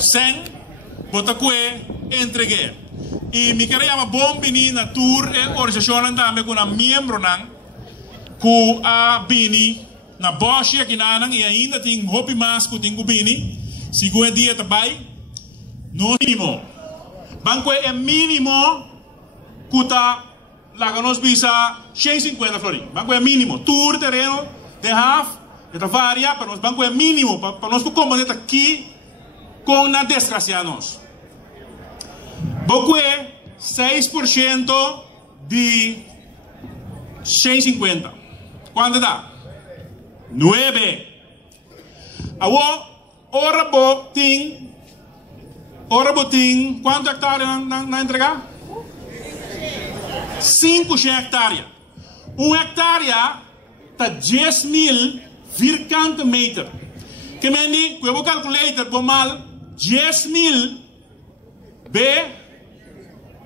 100, bota que entregue. E me queria chamar bom bini na tour e organização também com a membro nan, com a bini na Bosch aqui na nan e ainda tem hopi mas com tem bini, segundo dia também, no mínimo. Banco é mínimo, custa lá nos visa 150 florins. Banco é mínimo, tour terreno de half, de varia para nós. Banco é mínimo para nós comandar aqui com na desgraciados. Banco é 6% de 150. Quanto dá? 9. Agora, ora botim, quanto hectare na entregar? 5 hectares. Hectare está 10.000 virgante meter. Que me diz, eu vou calcular por mal 10.000 b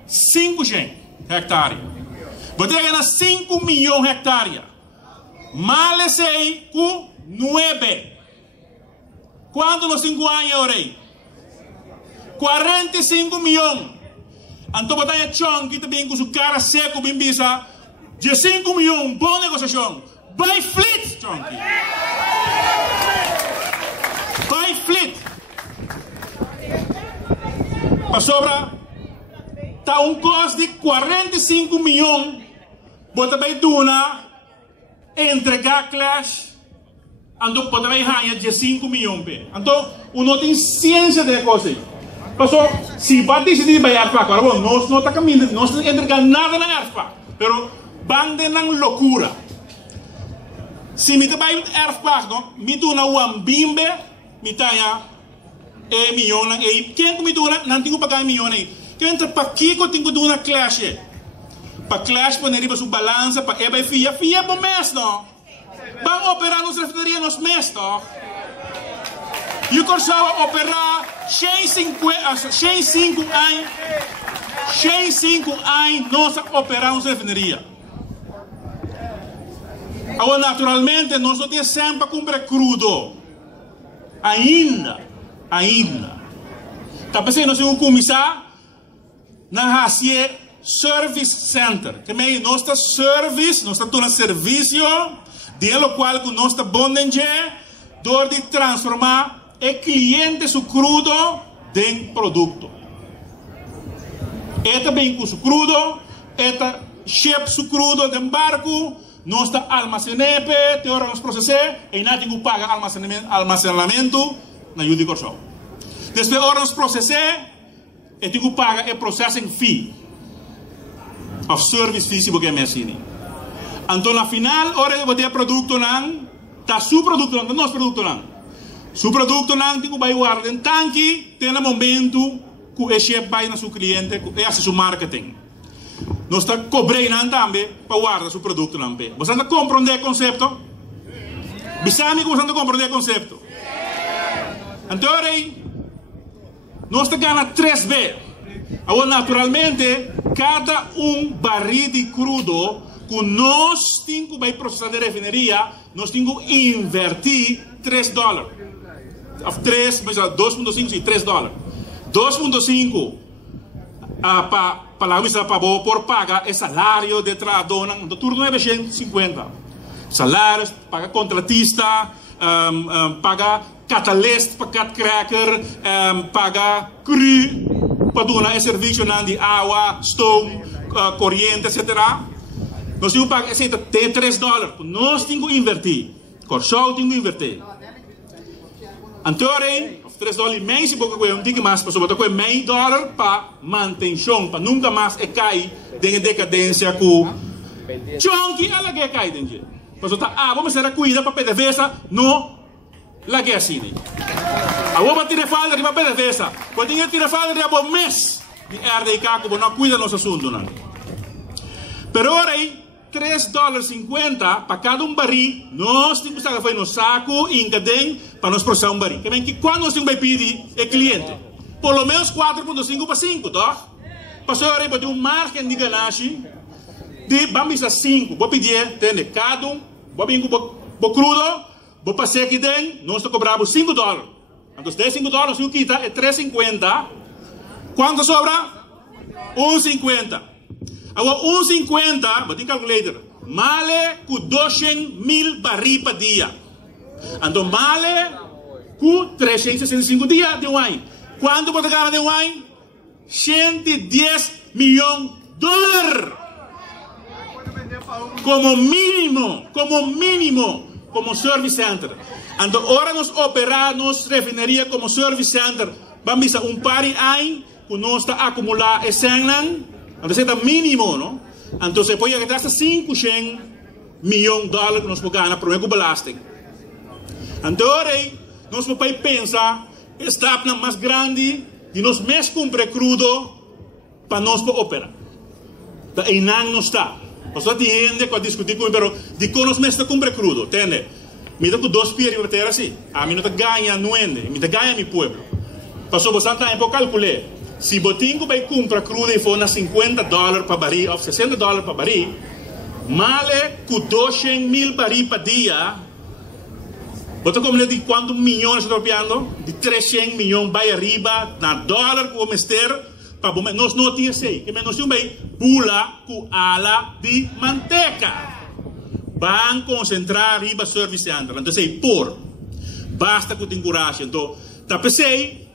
5 hectares. Vou ter que 5 milhões de hectares. Mal sei com 9. Quanto nos 5 anos, orei? 45 milhões. Então, batalha chão que também com o cara seco, bem bisa, 15 milhões, boa negociação. Vai flit, chão. Vai flit. Para sobra, está custo de 45 milhões. Bota bem duna, entregar clash, então bota bem ganha 15 milhões. Então, não tem ciência da coisa. Pastor, se vai decidir vai arpa, agora nós não está caminhando, nós não entregamos nada na arpa, pero bande na loucura. Se me vai arpa, não, me duna o bimbe, me taia milhão na quem me duna não tenho pagar milhão aí. Que entra para aqui que tenho duna clash, para clash para neriba su balança, para vai fia por mês não. Vamos operar nos refinaria nos mês não. Eu começava operar 5 anos nós operamos refinaria. Agora, naturalmente, nós não temos sempre comprar crudo. Ainda. Tá pensando, nós temos que começar na Hasie Service Center. Que é nosso service, nós estamos no serviço, de qual que nós estamos bondando, de transformar o cliente su crudo em produto. Eta bem com su crudo, eta ship su crudo de barco, nós está almacenando, te ora nos processar, e nada que paga almacenamento na Yudi Corsol. Desde ora nos processar, e te paga a processing fee, of service fee, se você me assine. Então, na final, ora eu vou ter produto não, tá su produto não, nosso produto não. Su produto não tem que guardar em tanque, tem um momento que o chefe vai na seu cliente e faz seu marketing. Nós estamos cobrando também para guardar seu produto não. Você está compreendendo o conceito? Você está compreendendo o conceito? Então, nós estamos ganhando 3 vezes. Agora, naturalmente, cada barril de crudo que nós temos que processar de refinaria, nós temos que invertir $3. 2.5 e $3. 2.5 para por pagar o salário de trabalhador, do turno é 150. Salários, paga contratista, paga catalyst, paga cracker, paga cru, para dar serviço de água, stone, corrente, etc. Nós temos que pagar $3. Nós temos que invertir. Corsol temos que invertir. Então, $3 mês, porque eu não tenho mais, mas eu vou $1 para manutenção, para nunca mais cair em decadência com chonque, ela que cai dentro. Mas vamos ser cuida para PDVSA, não, lá que é assim. Vamos tirar falta de PDVSA, quando eu tirar falta de um mês de RDK, que não cuida do nosso assunto. Pero agora, $3.50 para cada barril, nós temos que fazer no saco e encadear para nós processar barril. Que quando nós temos que pedir é cliente, por lo menos 4.5 para 5, tá? Passou agora para ter margem de ganagem de, vamos a 5, vou pedir, tem cada vou vir com crudo, vou passar aqui dentro, nós estamos cobrando $5. Entonces, $10 si quita es $3.50. ¿Cuánto sobra? $1.50. Agora, $1.50, botin calculator, male ku 200.000 barris por dia. Então, male ku 365 dias de wine. Quanto pode ganhar de wine? $110 milhões. Como mínimo, como service center. Então, agora nos operar, nos refineria como service center. Vamos a par de anos, que nós está acumular esse ano. Então, é mínimo, não? Então, você pode gastar $500 milhões que nós podemos ganhar por meio belasting. Então, nós podemos pensar, está mais grande, e nós mais comprar crudo para nós operar. Então, aí não está. Nós estamos dizendo que discutir com ele, de que nós mais comprar crudo, entende? Me dá com 2 pies de terra assim. A mim não ganha, não é? Me ganha meu povo. Passou bastante tempo para calcular. Se botinho vai comprar crudo e for na $50 para baril, ou $60 para baril, male com 200.000 barris por dia, você como de quantos milhões está trabalhando? De 300 milhões vai arriba, na dólar que vamos ter, para nós não tínhamos aí, que nós tínhamos bem, bula com ala de manteca. Vão concentrar arriba service center. Então, sei, basta com coragem. Então, tá pensei,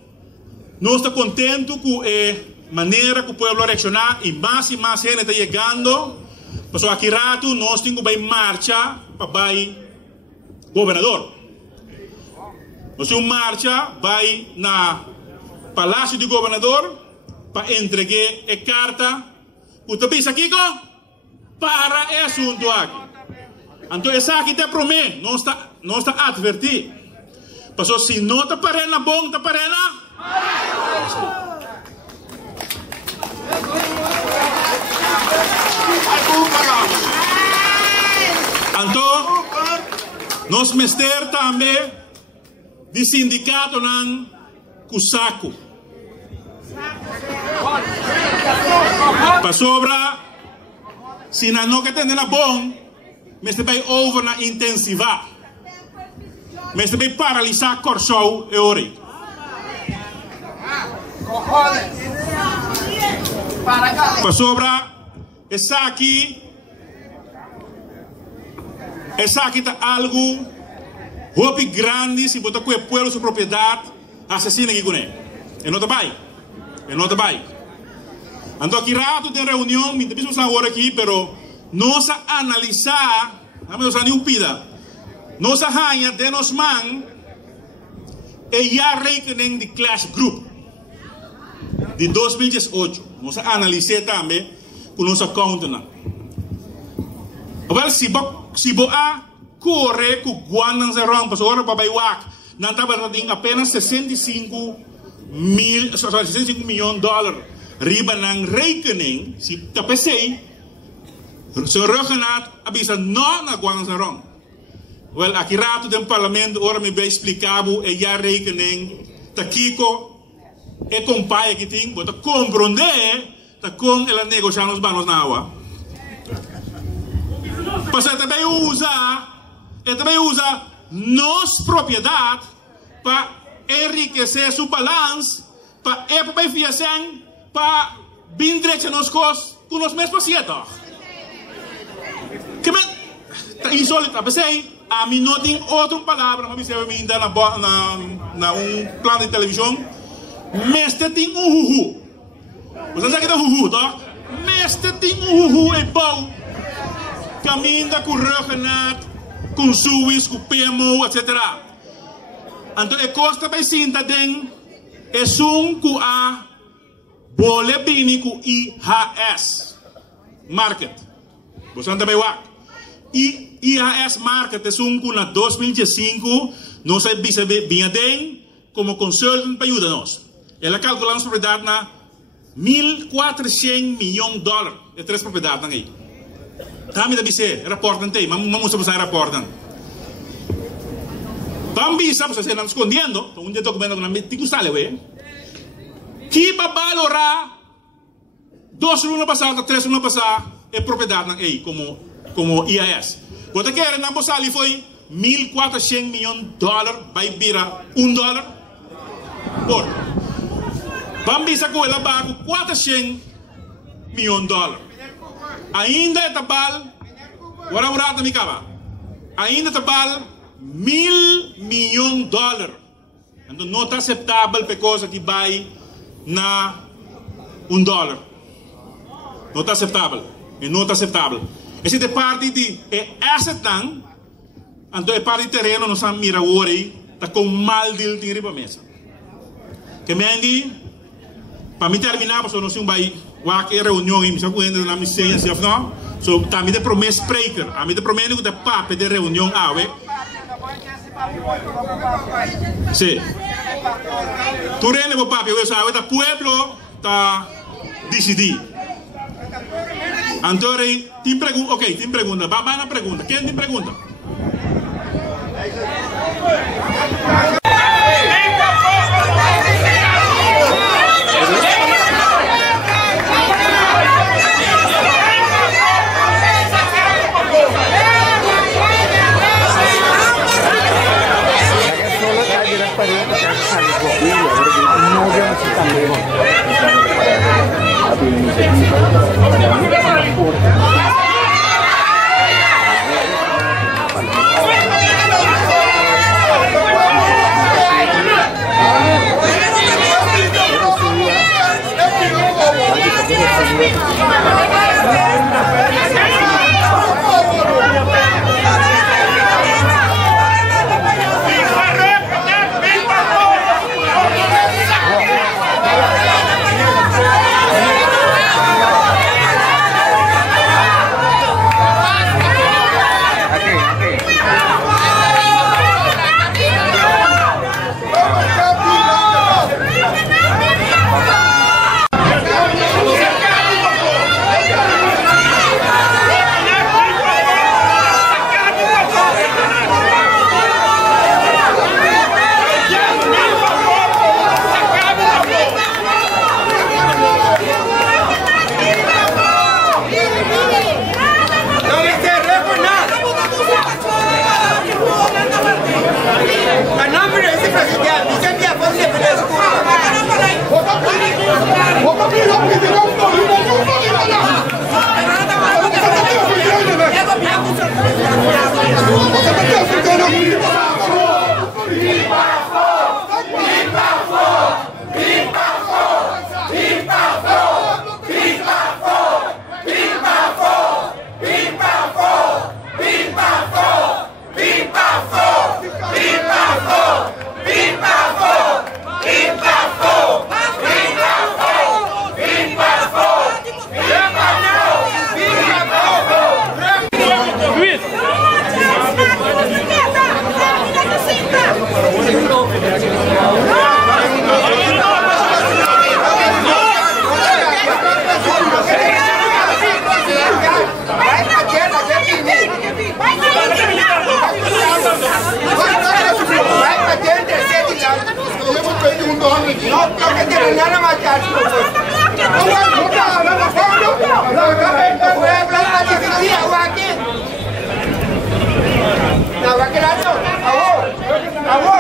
nós estamos contentos com a maneira que o povo reaccionar e mais gente está chegando. Passou aqui rato, nós temos que marcha para o governador. Nós temos marcha, vai na palácio do governador para entregar a carta. O tapis aqui para o assunto aqui. Então, essa aqui te promete, não está advertir. Passou, se não está parando bom, está parando. Então, nós mester também de sindicato nan Cusaco. Para sobra, se não que tem na bom, mester vai over na intensiva. Mester vai paralisar Corsou e ori. Para sobra, essa aqui está algo hopi grande, se botar com o pueblo sua propriedade, assassina aqui com ele. E não está bem. Então aqui rato tem reunião, me deixa usar agora aqui, pero nós analisar, não me nem pida, nós arranha de nos man e já rekening de Clash Group de 2018. Nós analisar também com nossa conta. Well, se boa corre com guanan se rompa, so ora para baiwak, não estava tendo apenas $65 milhões riba ng rekening, se tapesei, so regenat abisa não na guanan se rompa. Well, aqui rato do parlamento ora me vai explicar e já rekening takiko e compai que tem, bota compreender tá com ela negociar os banos na água. Porque também usa nossa propriedade para enriquecer seu balanço, para fiação, para vir direito nos coisas com os mesmos pacientes. Que é insólito, pensei, a mim não tem outra palavra, mas eu me ainda na plano de televisão, mas tem huhu. Você sabe que é huhu, tá? Mas tem huhu e bom. Caminha com regenat, com suíço, com PMO, etc. Então, a costa vai sinta den é com a bolebini com IHS Market. Você não vai lá. IHS Market é com na 2015, nós sabemos bem den como consultant para ajudar-nos. Ela calcula a propriedade na $1.400 milhões. É 3 propriedades aí. Kami da bise, raportan tayo, mamusap sa raportan. Pambisa, sa siya nang escondiendo, kung hindi dokumento ko namin, tikus tali, que babalora 2 luna pasada, 3 luna pasada, é propriedade ng A, como IAS. Quanto que era, nang posali foi $1.400 milhões, vai vira $1. Por. Bambisa ko ela bago 400 milhões de dólares. Ainda é tabal, agora murata mi cava. Ainda tabal 1.000 milhões de dólares. Então não está aceitável para coisa que vai na $1. Não está aceitável. E não está aceitável. Esse é parte de asset tan, então é parte de terreno não sabe mira agora aí, tá com mal deal tira para mesa. Que me andi, para me terminar, porque não sei vai qualquer reunião em missa com ainda na missa assim não. So também de promessa breaker, a mim de promessa que de papo de reunião ave. Sim. Tu rende o papo, eu sabe, o pueblo tá decidido. Então, tem pergunta, ok, tem pergunta, vai na pergunta, quem tem pergunta? Agora